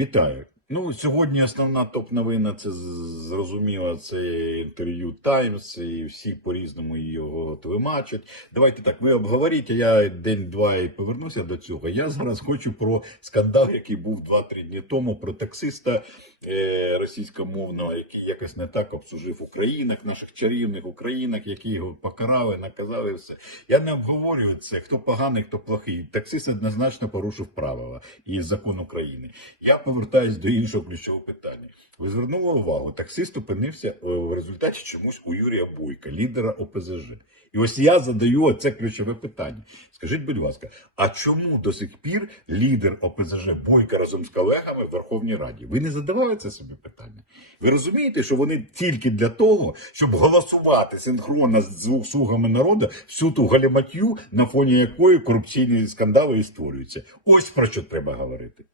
Вітаю. Ну, сьогодні основна топ-новина, це зрозуміло, це інтерв'ю Таймс, і всі по-різному його тлумачать. Давайте так, ви обговоріть, я день-два і повернуся до цього. Я зараз хочу про скандал, який був 2-3 дні тому, про таксиста е, російськомовного, який якось не так обслужив українок, наших чарівних українок, які його покарали, наказали все. Я не обговорюю це, хто поганий, хто плохий. Таксист однозначно порушив правила і закон України. Я повертаюсь до іншого ключового питання. Ви звернули увагу, таксист опинився е, в результаті чомусь у Юрія Бойка, лідера ОПЗЖ. І ось я задаю це ключове питання. Скажіть, будь ласка, а чому до сих пір лідер ОПЗЖ Бойка разом з колегами в Верховній Раді? Ви не задавали це собі питання? Ви розумієте, що вони тільки для того, щоб голосувати синхронно з слугами народу всю ту галіматью, на фоні якої корупційні скандали і створюються? Ось про що треба говорити.